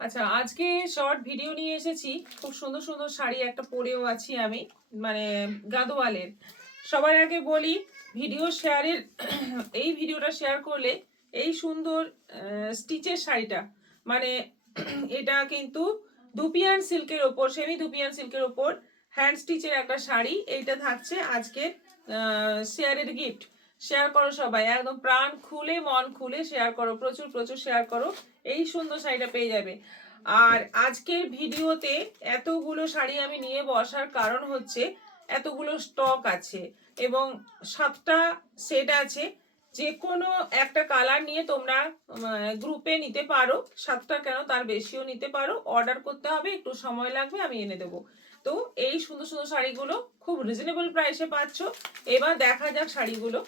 আচ্ছা, আজকে short video নিয়ে এসেছি। খুব সুন্দর সুন্দর শাড়ি একটা পরেও আছি আমি, মানে গাদোয়ালের। সবার আগে বলি, ভিডিও শেয়ারের এই ভিডিওটা শেয়ার করলে এই সুন্দর স্টিচের শাড়িটা, মানে এটা কিন্তু দুপিয়ান সিল্কের ওপর, সেমি দুপিয়ান সিল্কের ওপর হ্যান্ড স্টিচের একটা শাড়ি। এইটা থাকছে আজকের শেয়ারের গিফট। শেয়ার করো সবাই, একদম প্রাণ খুলে মন খুলে শেয়ার করো, প্রচুর প্রচুর শেয়ার করো। এই সুন্দর শাড়িটা পেয়ে যাবে। আর আজকের ভিডিওতে এতগুলো শাড়ি আমি নিয়ে বসার কারণ হচ্ছে এতগুলো স্টক আছে এবং 7টা সেট আছে। যে কোনো একটা কালার নিয়ে তোমরা গ্রুপে নিতে পারো, 7টা কেন তার বেশিও নিতে পারো। অর্ডার করতে হবে, একটু সময় লাগবে, আমি এনে দেবো। তো এই সুন্দর সুন্দর শাড়িগুলো খুব রিজনেবল প্রাইসে পাচ্ছ। এবার দেখা যাক শাড়িগুলো।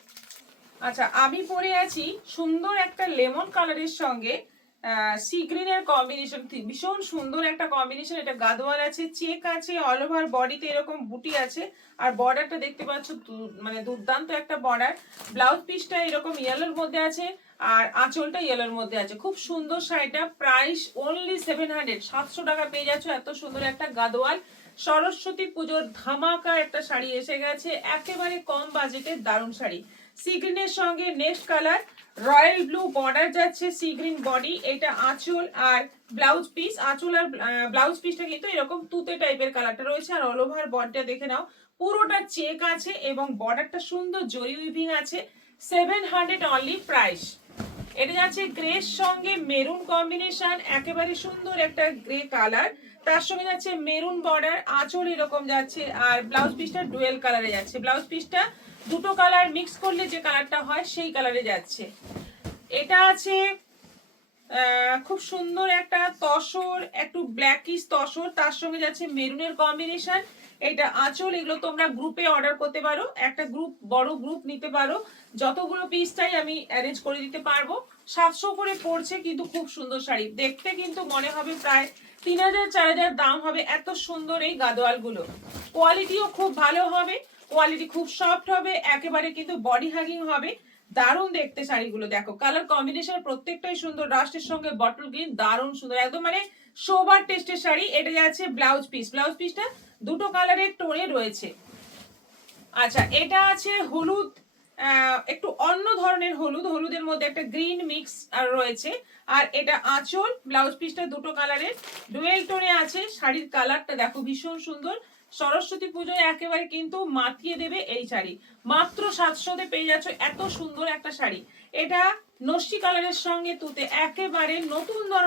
আচ্ছা, আমি পরে আছি সুন্দর একটা লেমন কালারের সঙ্গে সি গ্রিনের কম্বিনেশন। ভীষণ সুন্দর একটা কম্বিনেশন। এটা গাদোয়াল আছে, চেক আছে, অল ওভার বডিতে এরকম বুটি আছে। আর বর্ডারটা দেখতে পাচ্ছ, মানে দুর্দান্ত একটা বর্ডার। ব্লাউজ পিসটা এরকম ইয়েলোর মধ্যে আছে, আর আঁচলটা ইয়েলোর মধ্যে আছে। খুব সুন্দর শাড়িটা। প্রাইস অনলি 700, 700 টাকা পেয়ে যাচ্ছ। এত সুন্দর একটা গাদোয়াল সরস্বতী পুজোর ধামাকা একটা শাড়ি এসে গেছে, একেবারে কম বাজেটের দারুণ শাড়ি। সি গ্রিনের সঙ্গে next colour royal blue border যাচ্ছে, সি গ্রিন বডি। এটা আঁচল আর ব্লাউজ পিস। আঁচল আর ব্লাউজ পিসটা কিন্তু এরকম তুতে টাইপের কালারটা রয়েছে। আর অল ওভার বডিটা দেখে নাও, পুরোটা চেক আছে এবং বর্ডারটা সুন্দর জরি উইভিং আছে। 700 অনলি প্রাইস। এটা যাচ্ছে গ্রের সঙ্গে মেরুন কম্বিনেশন, একেবারে সুন্দর একটা গ্রে কালার। তার সঙ্গে যাচ্ছে মেরুন বর্ডার, আঁচল এরকম যাচ্ছে, আর ব্লাউজ পিসটা ডুয়েল কালারে যাচ্ছে। ব্লাউজ পিসটা দুটো কালার মিক্স করলে যে কালারটা হয় সেই কালারে যাচ্ছে। এটা আছে খুব সুন্দর একটা তসর, একটু ব্ল্যাকিশ তসর, তার সঙ্গে যাচ্ছে মেরুনের কম্বিনেশন। এটা আঁচল। এগুলো তোমরা গ্রুপে অর্ডার করতে পারো, একটা গ্রুপ, বড় গ্রুপ নিতে পারো। যতগুলো পিস চাই আমি অ্যারেঞ্জ করে দিতে পারবো। 700 করে পড়ছে, কিন্তু খুব সুন্দর শাড়ি। দেখতে কিন্তু মনে হবে প্রায় 3000 4000 দাম হবে। এত সুন্দর এই গাদোয়ালগুলো। কোয়ালিটিও খুব ভালো হবে, কোয়ালিটি খুব সফট হবে, একেবারে কিন্তু বডি হাগিং হবে। দারুণ দেখতে শাড়িগুলো। দেখো কালার কম্বিনেশন প্রত্যেকটাই সুন্দর। রাস্টের সঙ্গে বটল গ্রিন, দারুণ সুন্দর, একদম মানে সোবার টেস্টের শাড়ি। এটা যাচ্ছে ব্লাউজ পিস। ব্লাউজ পিসটা দুটো কালারের টোনে রয়েছে। আচ্ছা, এটা আছে হলুদ, একটু অন্য ধরনের হলুদ, হলুদের মধ্যে একটা গ্রিন মিক্স রয়েছে। আর এটা আঁচল। ব্লাউজ পিসটা দুটো কালারের ডুয়েল টোনে আছে। শাড়ির কালারটা দেখো ভীষণ সুন্দর। সরস্বতী পুজোয় একেবারে কিন্তু মাতিয়ে দেবে এই শাড়ি। মাত্র 700-তে পেয়ে যাচ্ছ এত সুন্দর একটা শাড়ি। এটা নস্যি কালারের সঙ্গে তুতে, একেবারে নতুন ধরনের